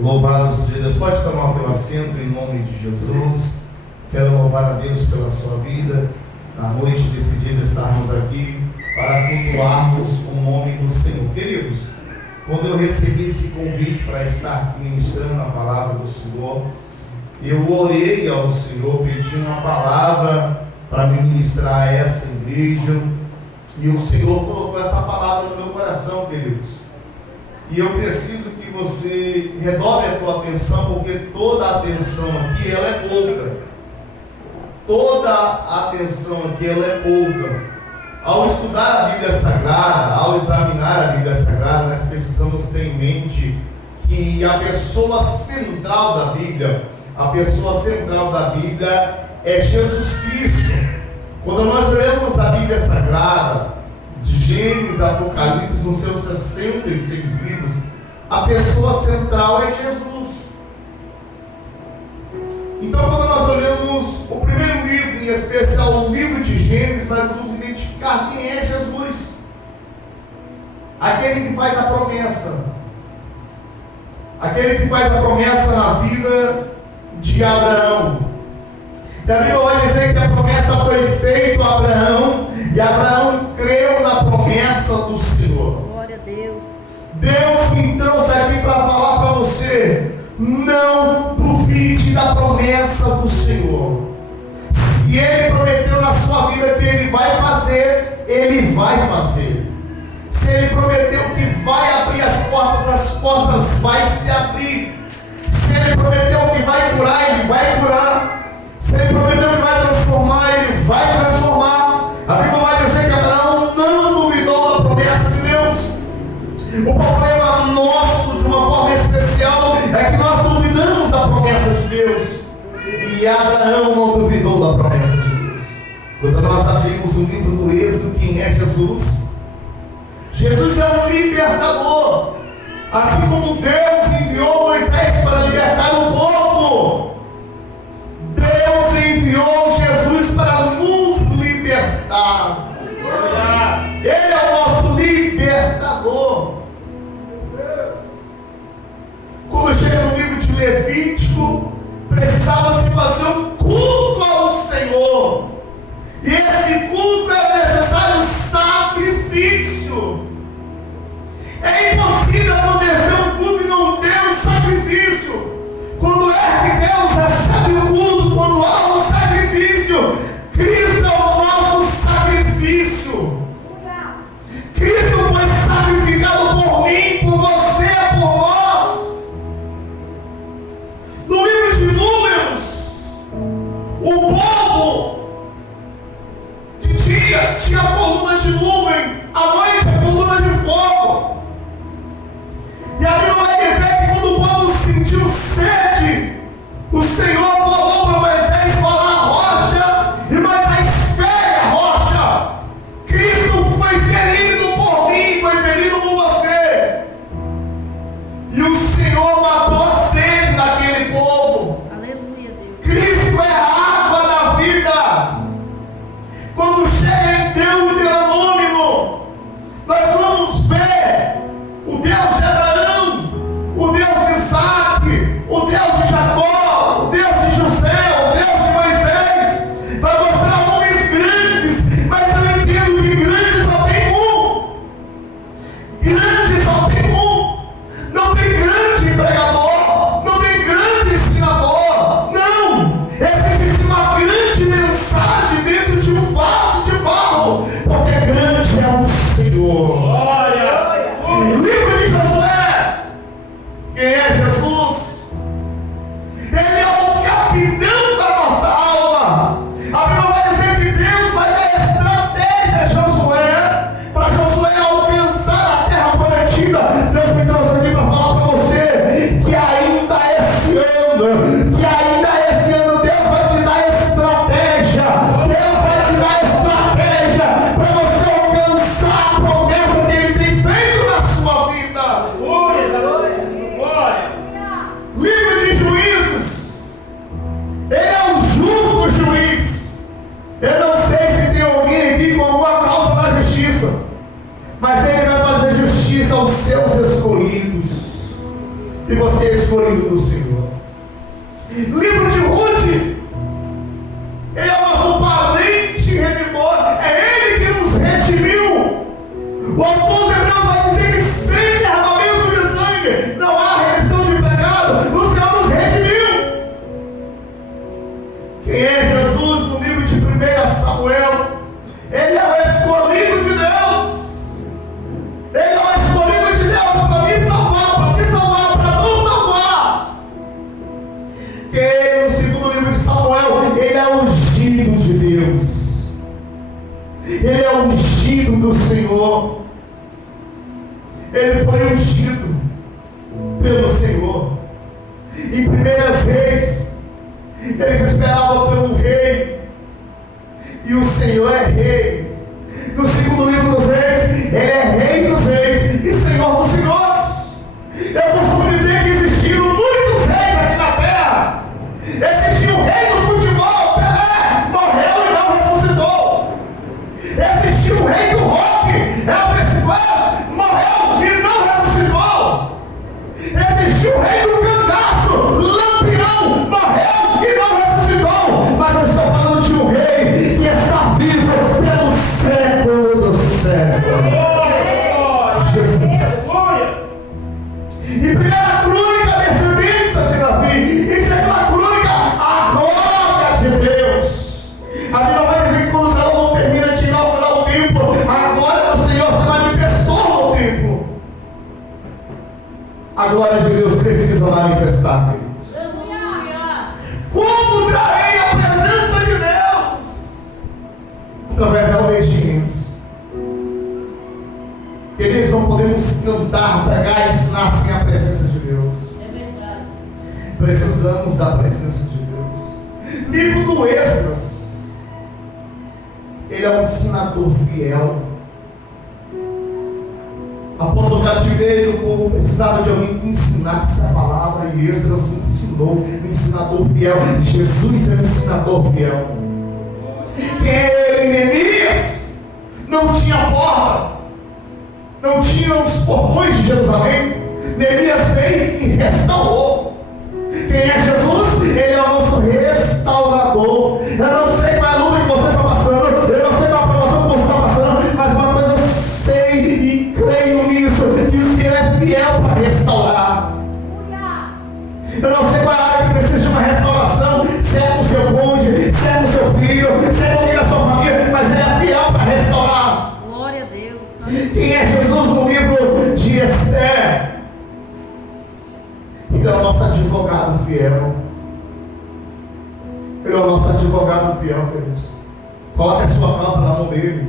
Louvado seja Deus. Pode tomar o teu assento em nome de Jesus. Quero louvar a Deus pela sua vida. Na noite decidida estarmos aqui para cultuarmos o nome do Senhor. Queridos, quando eu recebi esse convite para estar aqui ministrando a palavra do Senhor, eu orei ao Senhor, pedi uma palavra para me ministrar a essa igreja, e o Senhor colocou essa palavra no meu coração, queridos. E eu preciso que você redobre a tua atenção, porque toda a atenção aqui ela é pouca. Toda a atenção aqui ela é pouca. Ao estudar a Bíblia Sagrada, ao examinar a Bíblia Sagrada, nós precisamos ter em mente que a pessoa central da Bíblia, é Jesus Cristo. Quando nós lemos a Bíblia Sagrada, de Gênesis a Apocalipse, nos seus 66 livros, a pessoa central é Jesus. Então, quando nós olhamos o primeiro livro, em especial o livro de Gênesis, nós vamos identificar quem é Jesus. Aquele que faz a promessa. Aquele que faz a promessa na vida de Abraão. E a Bíblia vai dizer que a promessa foi feita a Abraão, e Abraão creu na promessa do Senhor. Glória a Deus. Deus me trouxe aqui para falar para você: não duvide da promessa do Senhor. Se Ele prometeu na sua vida que Ele vai fazer, Ele vai fazer. Se Ele prometeu que vai abrir as portas vai se abrir. Se Ele prometeu que vai curar, Ele vai curar. Se Ele prometeu que vai transformar, Ele vai transformar. A Bíblia vai dizer que Abraão não duvidou da promessa de Deus. O problema nosso, de uma forma especial, é que nós duvidamos da promessa de Deus. E Abraão não duvidou da promessa de Deus. Quando nós abrimos o livro do Êxodo, quem é Jesus? Jesus é um libertador. Assim como Deus enviou Moisés para libertar o povo, Deus enviou Jesus para nos libertar. Ele é o nosso libertador. Quando chega no livro de Levítico, precisava se fazer um culto ao Senhor, e esse culto é necessário sacrifício. É impossível acontecer um culto e não ter um sacrifício. Quando é que Deus recebe o culto? Quando há um sacrifício. Cristo é o nosso sacrifício. Cristo foi sacrificado por mim, por você, por nós. No livro de Números, o povo de dia tinha a coluna de nuvem, à noite a coluna de fogo. E a Bíblia vai dizer que quando o povo sentiu sede, o Senhor falou para Moisés falar a rocha, e Moisés pega a rocha. Cristo foi ferido por mim, foi ferido por você. E o Senhor matou a sede daquele povo. Aleluia, Deus. Cristo é a água da vida. Quando chega em Deuteronômio, nós vamos ver o Deus de Abraão, o Deus de Isaac, o Deus de Jacó, o Deus de José, o Deus de Moisés. Vai mostrar homens grandes, mas eu entendo que grande só tem um. Grande só tem um. Não tem grande pregador, não tem grande ensinador. Não! Existe uma grande mensagem dentro de um vaso de barro, porque grande é o Senhor. Livro de Josué. Quem é Jesus? Ele é o capitão da nossa alma. A Bíblia vai dizer que Deus vai dar estratégia a Josué, para Josué alcançar a terra prometida. Deus me trouxe aqui para falar para você que ainda esse ano Deus vai te dar estratégia. Deus vai te dar estratégia para você alcançar a promessa que Ele tem feito na sua vida. E você é escolhido do Senhor. Livro de Ruth, ele é o nosso parente remidor, é ele que nos redimiu. O autor dos Hebreus vai dizer que sem derramamento de sangue não há remissão de pecado. O Senhor nos redimiu. Quem é Jesus no livro de 1 Samuel? Ele é o escolhido de Deus. Ele é o escolhido de Deus para me salvar, para te salvar, para nos salvar. Que no segundo livro de Samuel, ele é o ungido de Deus. Ele é o ungido do Senhor. Ele foi ungido pelo Senhor. Em 1 Reis, eles esperavam por um rei. E o Senhor é rei. No segundo livro dos Reis, ele é rei dos reis e Senhor dos senhores. Eu costumo dizer que existiram muitos reis aqui na terra. Existia o rei do futebol, Pelé, morreu e não ressuscitou. Existia o rei do rock, Elvis Presley, morreu e não ressuscitou. Existia o rei do cangaço, Lampião, morreu e não ressuscitou. Mas eu estou falando de um rei que está vivo pelo século dos séculos. Jesus. E primeira crônica, descendência de Davi. E segunda crônica, a glória de Deus. A Bíblia vai dizer que quando Salomão termina de inaugurar o templo, a glória do Senhor se manifestou no templo. A glória de Deus precisa manifestar, queridos. Como trarei a presença de Deus? Através da obediência. Queridos, não podemos cantar, pregar e ensinar sem a presença de Deus. É verdade. Precisamos da presença de Deus. Livro do Esdras, ele é um ensinador fiel. Após o cativeiro, o povo precisava de alguém que ensinasse a palavra, e Esdras ensinou, um ensinador fiel. Jesus é um ensinador fiel. Quem é ele? Neemias não tinha porta, não tinha os portões de Jerusalém. Neemias veio e restaurou. Quem é Jesus? Ele é o nosso restaurador. Eu não sei qual é a luta que você está passando, eu não sei qual é a provação que você está passando, mas uma coisa eu sei e creio nisso, que o Senhor é fiel para restaurar. Eu não sei qual é a área que precisa de uma restauração, se é com o seu cônjuge, se é com o seu filho, se é com alguém da sua família, mas ele é fiel para restaurar. Glória a Deus. Quem é Jesus no livro de Esther? Ele é o nosso advogado fiel. Ele é o nosso advogado fiel, queridos. Coloque a sua causa na mão dele.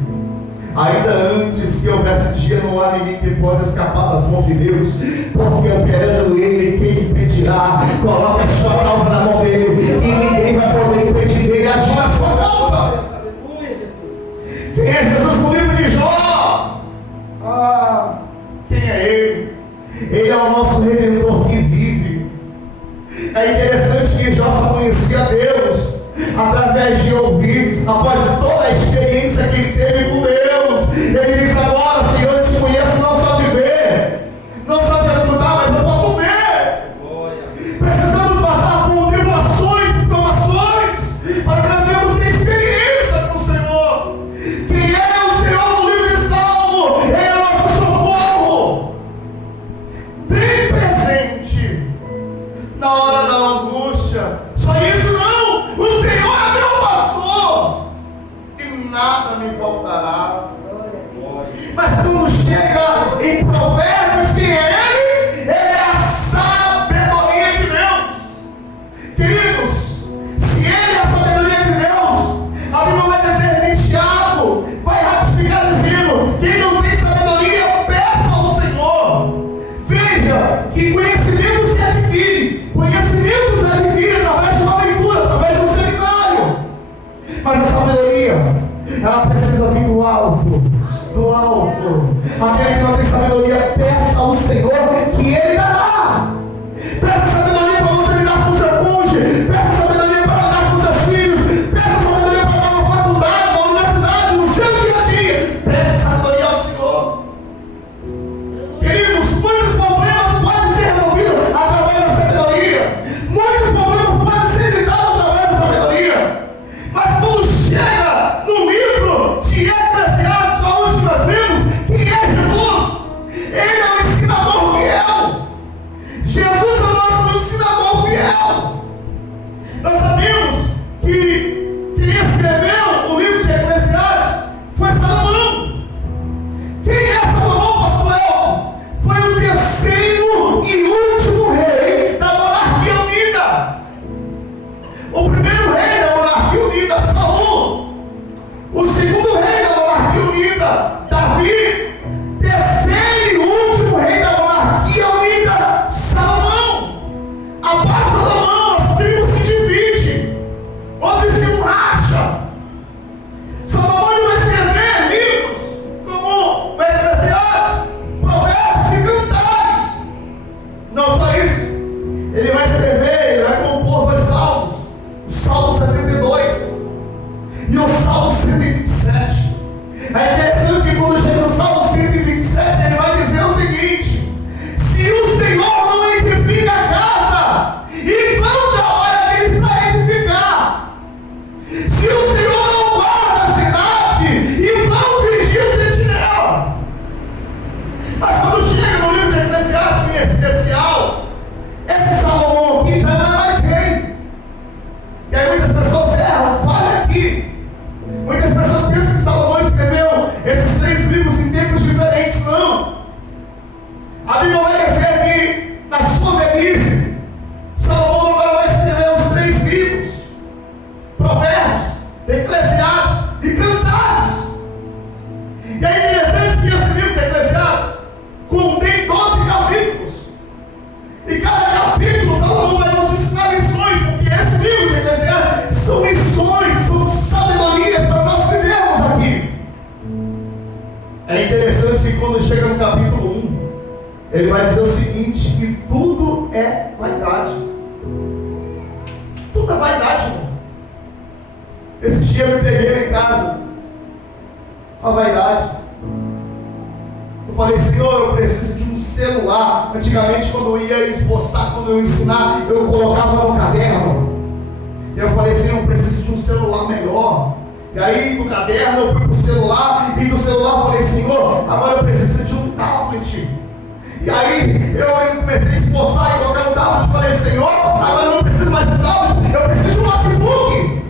Ainda antes que houvesse dia, não há ninguém que pode escapar das mãos de Deus, porque operando ele, quem impedirá? Coloque a sua causa na mão dele, e ninguém vai poder impedir dele agir na sua causa. Quem é Jesus no livro de Jó? Quem é ele? Ele é o nosso Redentor que vive. É interessante que Jó só conhecia Deus através de ouvir, após toda a experiência que ele teve com Deus. Ele diz agora: Senhor, eu te conheço não só de ver, não só de escutar, mas eu posso ver. Precisamos passar por tribulações, por provações, para que nós venhamos ter experiência com o Senhor. Quem é o Senhor no livro de Salmo? Ele é o nosso socorro, bem presente na hora da angústia. Só isso não, o Senhor é meu pastor e nada me faltará. Mas quando chega em Provérbios, quem é ele? Ele é a sabedoria de Deus. Queridos, se ele é a sabedoria de Deus, a Bíblia vai dizer em Tiago, vai ratificar dizendo: quem não tem sabedoria, peça ao Senhor. Veja que conhecimento se adquire, conhecimento se adquire através de uma leitura, através de um seminário. Mas a sabedoria, ela precisa vir do alto. Do alto. Aquele que não tem sabedoria, peça ao Senhor que Ele dará. Peça sabedoria para você lidar com o seu cônjuge, peça sabedoria para lidar com seus filhos, peça sabedoria para lidar na faculdade, na universidade, no seu dia a dia. Peça sabedoria ao Senhor. Queridos, muitos problemas podem ser resolvidos através quando chega no capítulo 1, ele vai dizer o seguinte, que tudo é vaidade. Tudo é vaidade, irmão. Esse dia eu me peguei lá em casa, a vaidade. Eu falei, Senhor, eu preciso de um celular. Antigamente, quando eu ia esboçar, quando eu ia ensinar, eu colocava no caderno. E eu falei, Senhor, eu preciso de um celular melhor. E aí, do caderno, eu fui para o celular. E do celular, eu falei, Senhor, agora eu preciso de um tablet. E aí, eu comecei a esboçar e colocar no tablet. Falei, Senhor, agora eu não preciso mais de tablet, eu preciso de um notebook.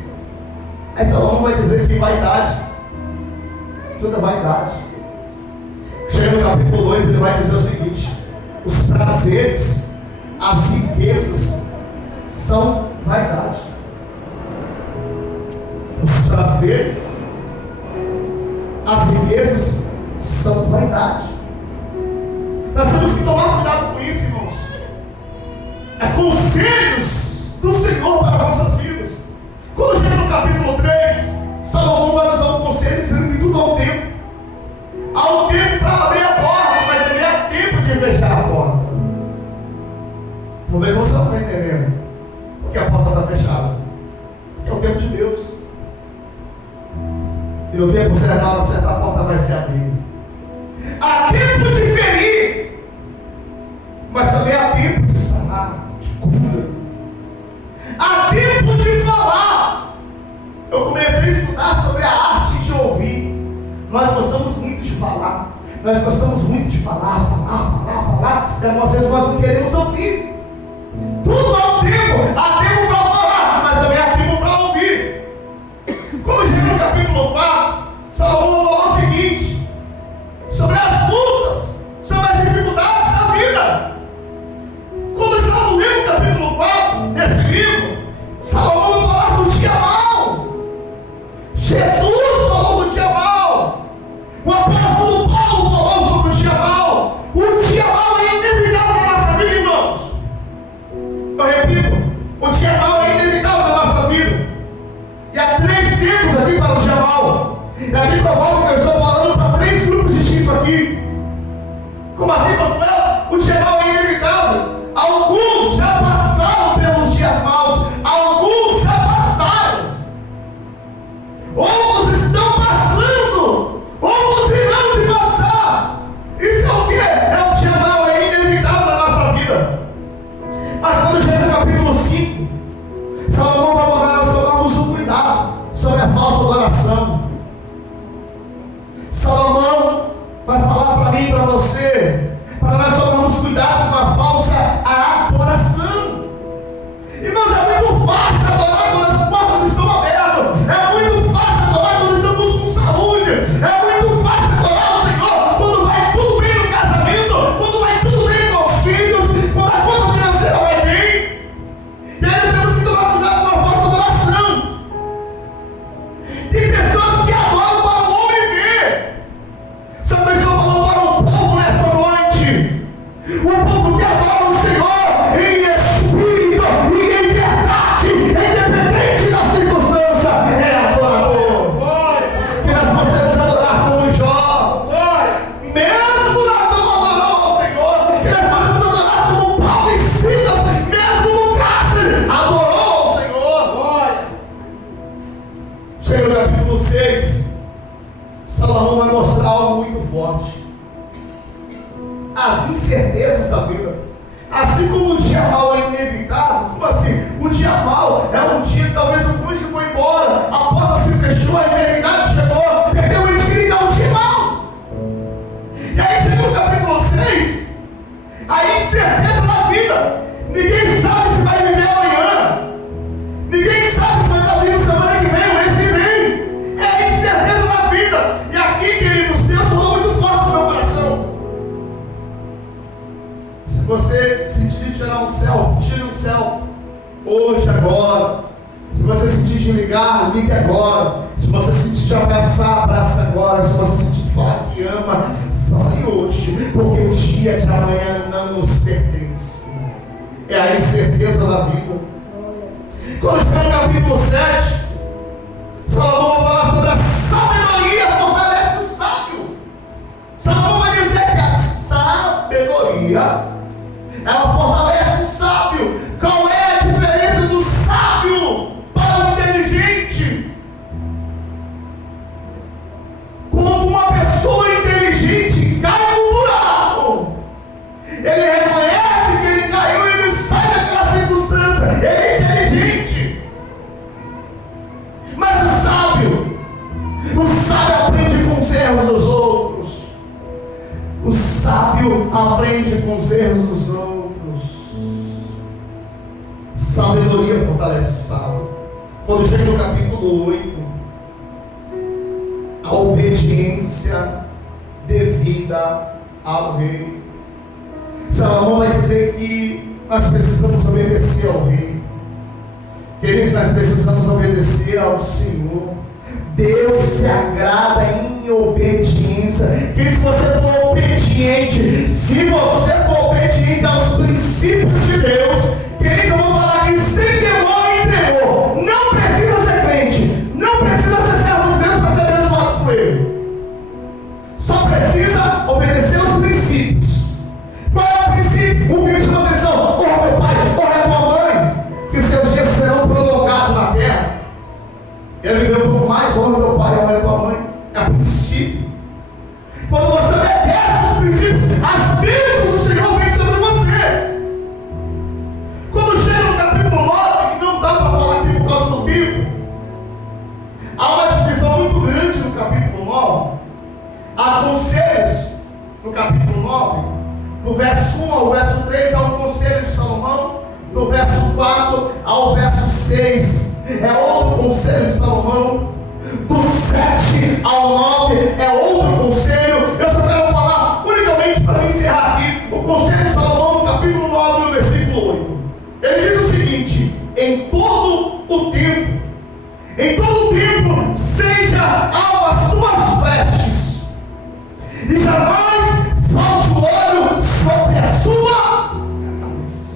Aí Salomão vai dizer que vaidade, tudo é vaidade. Chega no capítulo 2, ele vai dizer o seguinte: os prazeres, as riquezas são vaidade. Os prazeres, as riquezas são vaidade. Nós temos que tomar cuidado com isso, irmãos. É conselhos do Senhor para as nossas vidas. Quando chega no capítulo 3, Salomão vai nos dar um conselho dizendo que tudo há um tempo. Há um tempo para abrir a porta, mas também há tempo de fechar a porta. Talvez você não está entendendo porque a porta está fechada. É o tempo de Deus. E no tempo certo, na hora certa, a porta vai se abrir. Há tempo de ferir, mas também há tempo de sanar, de cura. Há tempo de falar. Eu comecei a estudar sobre a arte de ouvir. Nós gostamos muito de falar. Nós gostamos muito de falar. E às vezes nós não queremos ouvir. Tudo há um tempo. Há tempo para falar, mas também há tempo para ouvir. Quando chega no capítulo 4, Salomão falou o seguinte: sobre as lutas, sobre as dificuldades da vida. Quando eu estava lendo o capítulo 4 desse livro, Salomão vai falar do dia mau. Jesus falou do dia mau. O apóstolo Paulo falou sobre o dia mau. O dia mau é inevitável na nossa vida, irmãos. Eu repito, o dia mau é inevitável na nossa vida. E há 3 tempos aqui para o dia mau. E a Bíblia fala que eu estou falando para 3 grupos distintos aqui. Como assim, pastor? O dia mau é inevitável. Alguns já passaram pelos dias maus. Alguns já passaram. Outros estão passando. Outros irão de passar. Isso é o que? É o dia mau, é inevitável na nossa vida. Mas quando chega no capítulo 5, Salomão vai mandar nós tomarmos um cuidado sobre a falsa adoração. Salomão vai falar para mim e para você, para nós tomarmos cuidado com a falsa adoração. Irmãos, é muito fácil adorar quando as portas estão abertas. É muito fácil adorar quando estamos com saúde. É muito fácil adorar o Senhor quando vai tudo bem no casamento, quando vai tudo bem com os filhos, quando a conta financeira vai bem. E aí nós temos que tomar cuidado com a falsa adoração. Tem pessoas que adoram para o homem ver. Só que eu estou falando para o povo nessa noite. O povo que adora o Senhor em espírito e em verdade, independente da circunstância, é adorador. Que nós possamos adorar como Jó, mesmo não adorou ao Senhor. Que nós possamos adorar como Paulo e Silas, mesmo no cárcere, adorou ao Senhor. Chega no capítulo 6, Salomão vai mostrar algo muito forte: as incertezas da vida. Assim como o dia mau é inevitável, como assim? O dia mau é um dia que talvez o cônjuge foi embora, a porta se fechou, a enfermidade chegou, perdeu o ente querido, é um dia mau. E aí chega no capítulo 6, a incerteza da vida. Ninguém sabe se vai viver amanhã. Ninguém sabe se vai estar vivo semana que vem, o mês que vem. É a incerteza da vida. E aqui, queridos, Deus falou muito forte no meu coração. Se você sentir de tirar um selfie, tire um selfie. Hoje, agora. Se você sentir de ligar, ligue agora. Se você sentir de abraçar, abraça agora. Se você sentir de falar que ama, fale hoje. Porque o dia de amanhã não nos pertence. É a incerteza da vida. Quando chega no capítulo 7, Salomão vai falar sobre a sabedoria fortalece o sábio. Salomão vai dizer Aleluia. Ela fortalece o sábio. Qual é a diferença do sábio para o inteligente? Quando uma pessoa inteligente cai no buraco, ele reconhece que ele caiu e ele sai daquela circunstância. Ele é inteligente. Mas o sábio aprende com os erros dos outros. O sábio aprende com os erros dos outros. Sabedoria fortalece o sábio. Quando chega no capítulo 8, a obediência devida ao rei. Salomão vai dizer que nós precisamos obedecer ao rei. Queridos, nós precisamos obedecer ao Senhor. Deus se agrada em obediência. Queridos, se você for obediente, se você for obediente aos princípios de Deus, queridos, eu vou falar aqui sem temor e tremor. Não precisa ser crente, não precisa ser servo de Deus para ser abençoado por Ele. Só precisa obedecer os princípios. Qual é o princípio? O que me chama a atenção? Honra teu pai, honra tua mãe, que os seus dias serão prolongados na terra. Ele viveu um pouco mais, honra teu pai, honra tua mãe. É o princípio. Quando você obedece os princípios, as bênçãos do Senhor vêm sobre você. Quando chega no capítulo 9, que não dá para falar aqui por causa do tempo, há uma divisão muito grande no capítulo 9. Há conselhos no capítulo 9. Do verso 1 ao verso 3 há um conselho de Salomão. Do verso 4 ao verso 6 é outro conselho de Salomão. Do 7 ao 9 é outro conselho. Eu só quero falar unicamente para encerrar aqui o conselho de Salomão no capítulo 9, no versículo 8. Ele diz o seguinte: em todo o tempo seja alvo as suas vestes, e jamais falte o óleo sobre a sua cabeça.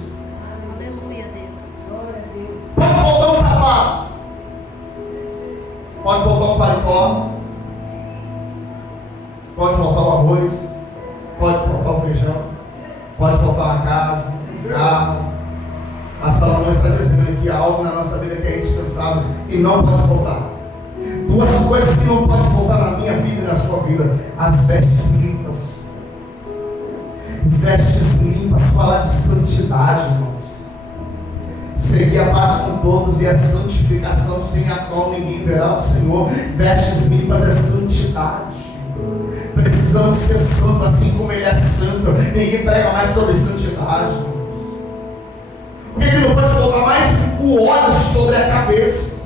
Aleluia, Deus. Glória a Deus. Pode faltar um sapato, pode faltar um paletó, pode faltar o arroz, pode faltar o feijão, pode faltar uma casa, um carro. A Salomão está dizendo que há algo na nossa vida que é indispensável e não pode faltar. Duas coisas que não podem faltar na minha vida e na sua vida: as vestes limpas. Vestes limpas fala de santidade, irmãos. Seguir a paz com todos e a santificação, sem a qual ninguém verá o Senhor. Vestes limpas é santidade. Precisamos ser santos assim como Ele é santo. Ninguém prega mais sobre santidade. O que não pode faltar mais? O óleo sobre a cabeça.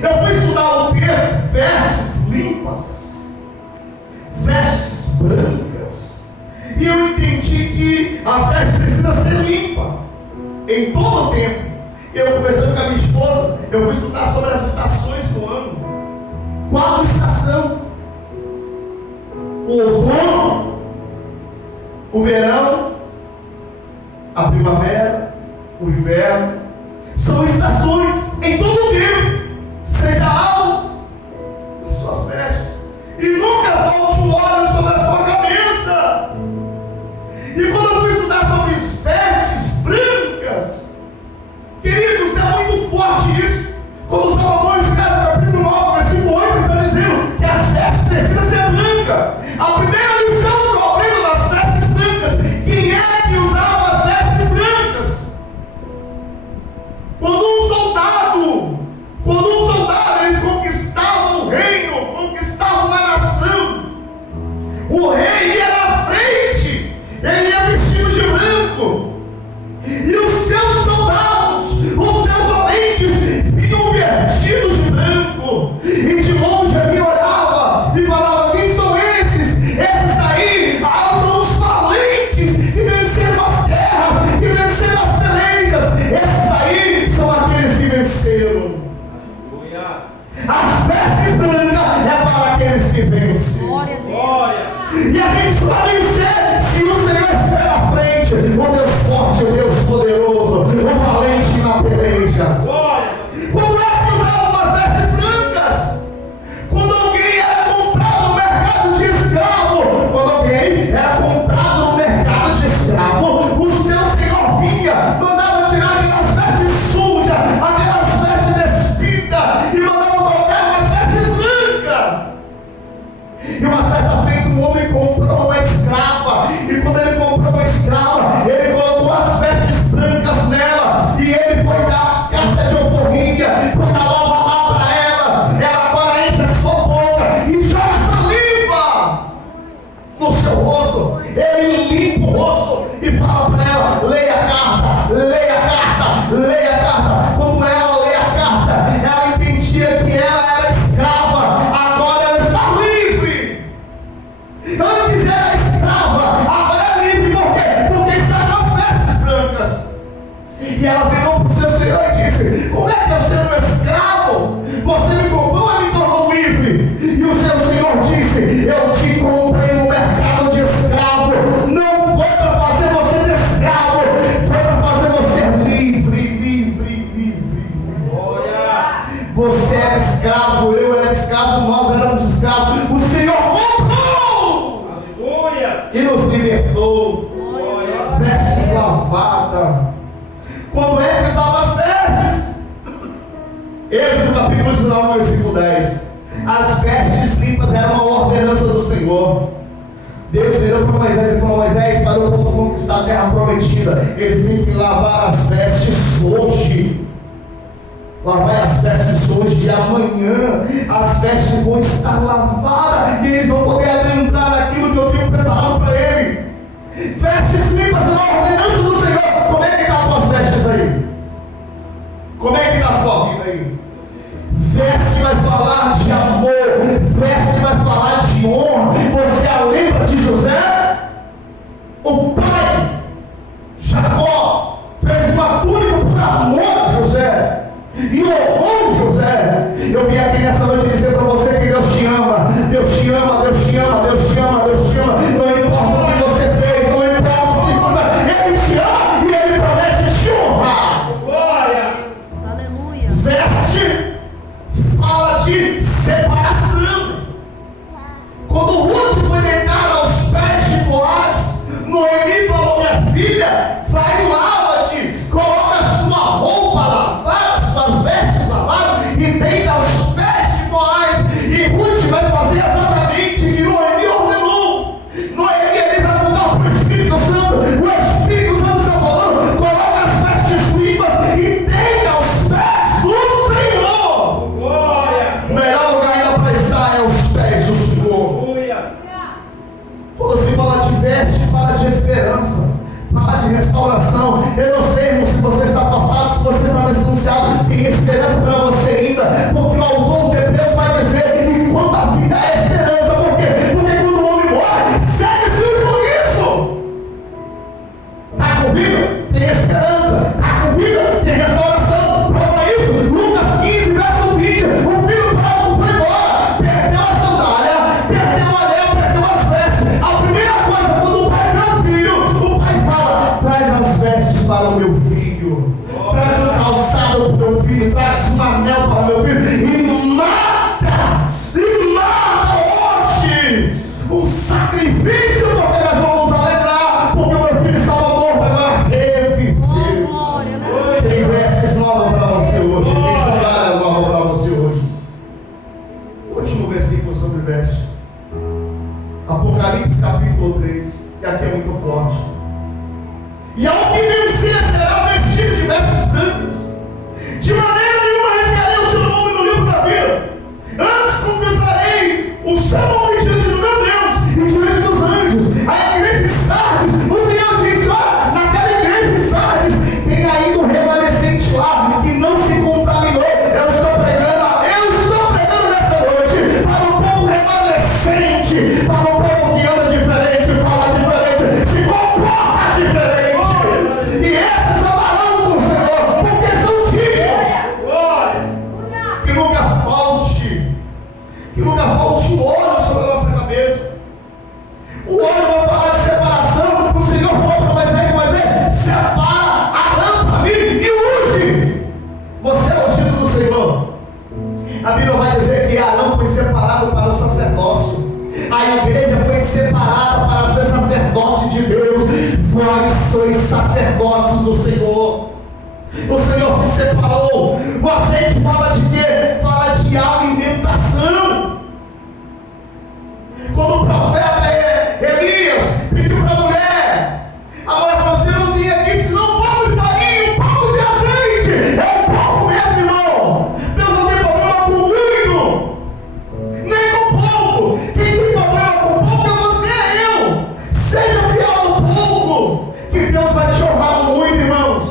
Eu fui estudar o texto, vestes limpas, vestes brancas, e eu entendi que as vestes precisam ser limpas em todo o tempo. Eu conversando com a minha esposa, eu fui estudar sobre as estações do ano. Qual estação? O outono, o verão, a primavera, o inverno. São estações em todo o tempo. Seja alvo as suas vestes, e nunca falte o óleo sobre a sua cabeça. E quando eu fui estudar sobre as vestes brancas, queridos, é muito forte isso. Quando Salomão escreve no capítulo 9, versículo 8, ele está dizendo que as vestes precisam ser brancas. A primeira lição que eu aprendo das vestes brancas: quem é que usava as vestes brancas? Quando um soldado ela virou para o seu senhor e disse: como é que eu sendo meu escravo, você me comprou e me tornou livre? E o seu senhor disse: eu te comprei no mercado de escravo, não foi para fazer você de escravo, foi para fazer você livre, livre, livre. Você era escravo, eu era escravo, nós éramos escravos, o Senhor comprou e nos libertou. Vestes lavadas. Quando é que usava as vestes? Êxodo capítulo 19, versículo 10. As vestes limpas eram uma ordenança do Senhor. Deus virou para Moisés e falou: Moisés, para o povo conquistar a terra prometida, eles têm que lavar as vestes hoje. Lavar as vestes hoje, e amanhã as vestes vão estar lavadas e eles vão poder adentrar naquilo que eu tenho preparado para ele. Vestes limpas é uma ordenança do Senhor. Como é que está as tuas vestes aí? Como é que está a tua vida aí? Veste vai falar de amor, veste vai falar de honra. Você lembra de José? O pai Jacó fez uma túnica por amor de José e honrou José. Eu vim aqui nessa noite dizer para você que Deus te ama. Deus te ama, Deus te ama, Deus te ama, Deus te ama. Não importa o que você fez, não importa o que se usa, Ele te ama e Ele promete te honrar. Glória! Aleluia! Veste fala de separação. Quando Ruth foi deitar aos pés de Boaz, Noemi falou: minha filha, vai e lava-te, coloca a sua roupa lavada, suas vestes lavadas e deita aos pés de Boaz. E Ruth vai fazer exatamente o que Noemi ordenou. Noemi ali para mudar para o Espírito Santo. O Espírito Santo está falando: coloca as vestes limpas e deita aos pés do Senhor. Glória! O melhor lugar ainda para estar é aos pés do Senhor. Quando se fala de veste, fala de esperança, fala de restauração. Eu não sei, irmão, se você está afastado, se você está distanciado, tem esperança para você ainda, porque o autor dos Hebreus vai dizer: enquanto a vida é esperança. Por quê? Porque quando o homem morre, segue-se o juízo. Está com vida? Tem esperança. Está com vida? Tem restauração. Prova isso. Lucas 15, verso 20. O filho pródigo foi embora, perdeu a sandália, perdeu o anel, perdeu as vestes. A primeira coisa, quando o pai vê o filho, o pai fala: traz as vestes para o meu filho, traz um calçado para o meu filho, traz um anel para o meu filho, e mata hoje um sacrifício, porque nós vamos nos alegrar, porque o meu filho estava morto, agora reviveu. Glória! Aleluia! Tem vestes novas para você hoje, tem sandálias novas para você hoje. O último versículo sobre veste, Apocalipse capítulo 3, e aqui é muito forte. E ao que vencer será vestido de vestes brancas, de maneira nenhuma riscarei o seu nome no livro da vida. Antes confessarei o seu nome diante do meu Deus e diante dos anjos. A igreja de Sardes, o Senhor disse: ó, naquela igreja de Sardes tem ainda um remanescente lá que não se contaminou. Eu estou pregando nessa noite para o povo remanescente, para o povo que anda diferente, fala diferente, se comporta diferente. E esses andarão com o Senhor, porque são dignos. Que nunca falte o óleo sobre a nossa cabeça. O óleo vai falar de separação. O Senhor falou para Moisés: separa Arão para mim e use. Você é o ungido do Senhor. A Bíblia vai dizer que Arão foi separado para o sacerdócio. A igreja foi separada para ser sacerdote de Deus. Vós sois sacerdotes do Senhor. O Senhor te separou. O azeite fala de quê? Fala de alimentação. Quando o profeta Elias pediu para a mulher: agora você não tem aqui senão um pouco de farinha e um pouco de azeite. É um pouco mesmo, irmão. Deus não tem problema com muito, nem com pouco. Quem tem problema com pouco é você, é eu. Seja fiel ao pouco, que Deus vai te honrar no muito, irmãos.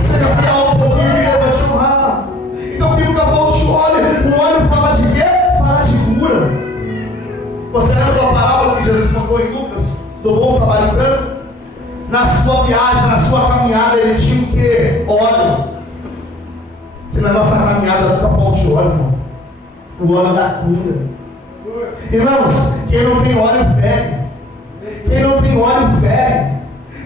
Seja fiel ao pouquinho, que Deus vai te honrar. Então que nunca falte óleo. O óleo fala de quê? Fala de cura. Você lembra da parábola que Jesus contou em Lucas, do bom samaritano? Na sua viagem, na sua caminhada, ele tinha o quê? você óleo. Que na nossa caminhada nunca falte óleo, irmão. O óleo da cura. Irmãos, quem não tem óleo fere. Quem não tem óleo fere.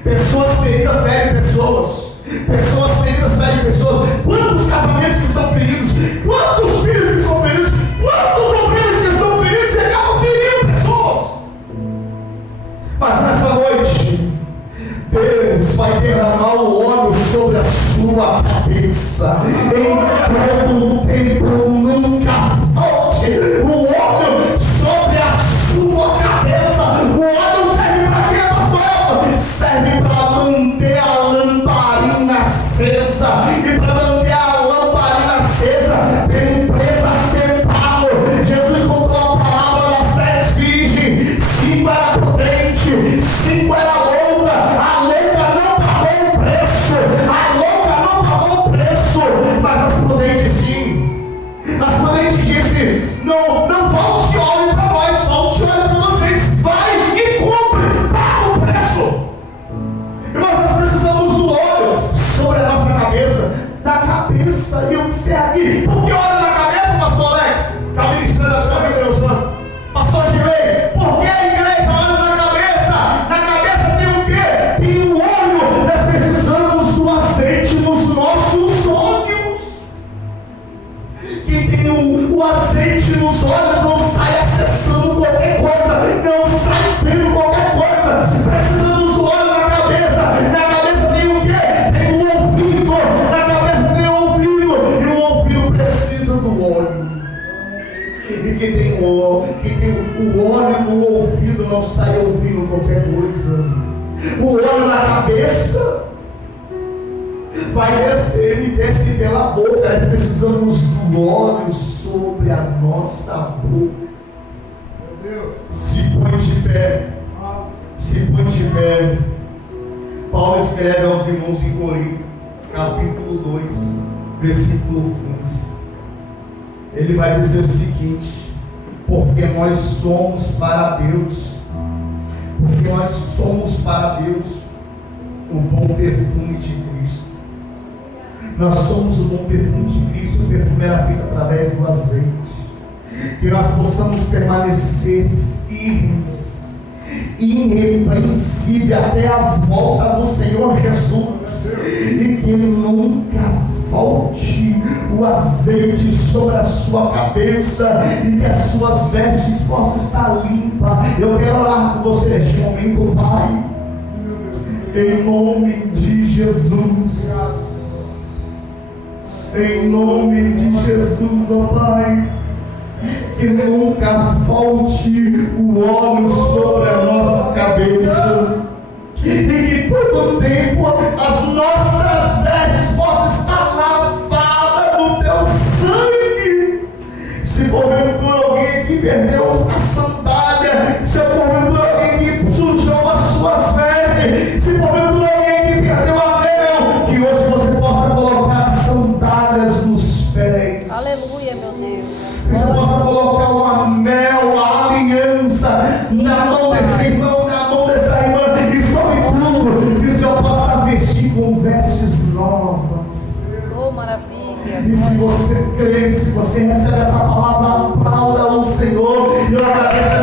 Pessoas feridas ferem pessoas. Pessoas feridas ferem pessoas. Quantos casamentos que estão feridos? Quantos filhos que estão feridos? Quantos obreiros que estão feridos e acabam ferindo pessoas? Mas nessa noite, Deus vai derramar o óleo sobre a sua cabeça. Em todo o tempo, nunca falte o óleo sobre a sua cabeça. O óleo serve para quê, pastor? Serve para manter a lamparina acesa. E para manter a lamparina acesa, tem um preço a ser pago. Jesus contou a parábola das 10 virgens. 5 era prudente, 5 era louca. A louca não pagou o preço. A louca não pagou o preço. Mas as prudentes sim. As prudentes disse: não falte óleo para nós, falte óleo para vocês. Vai e compre, paga o preço. Irmãos, nós precisamos do óleo sobre a nossa cabeça. Na cabeça, e eu encerro aqui. Por que óleo na cabeça, pastor Alex? Está ministrando a sua vida, meu santo. Pastor Gilei, por que a igreja olha na cabeça? Na cabeça tem o quê? Tem o óleo. Nós precisamos do azeite nos nossos olhos. Quem tem o azeite nos olhos não sai acessando qualquer coisa, não sai vendo qualquer coisa. Precisamos do óleo na cabeça. Na cabeça tem o quê? Tem o ouvido. Na cabeça tem o ouvido. E o ouvido precisa do óleo. E quem tem o óleo no ouvido não sai ouvindo qualquer coisa. O óleo na cabeça vai descer e desce pela boca. Nós precisamos do óleo sobre a nossa boca. Se põe de pé. Se põe de pé. Paulo escreve aos irmãos em Corinto, capítulo 2, versículo 15. Ele vai dizer o seguinte: porque nós somos para Deus, porque nós somos para Deus o bom perfume de Cristo. Nós somos o bom perfume de Cristo. O perfume era feito através do azeite. Que nós possamos permanecer firmes, irrepreensível até a volta do Senhor Jesus. E que nunca falte o azeite sobre a sua cabeça. E que as suas vestes possam estar limpas. Eu quero orar com você neste momento, Pai. Em nome de Jesus. Em nome de Jesus, ó Pai, que nunca falte o óleo sobre a nossa cabeça, e que todo tempo as nossas vestes possam estar lavadas no teu sangue. Se porventura alguém aqui perdeu a sandália, se porventura alguém que sujou as suas vestes, se porventura alguém que perdeu o anel, que hoje você possa colocar as sandálias nos pés. Aleluia, meu Deus. Que você possa colocar o anel, a aliança na mão desse irmão, na mão dessa irmã, e sobretudo que o Senhor possa vestir com vestes novas. Oh, maravilha. E se você crê, se você recebe essa palavra, aplauda o Senhor. Eu agradeço a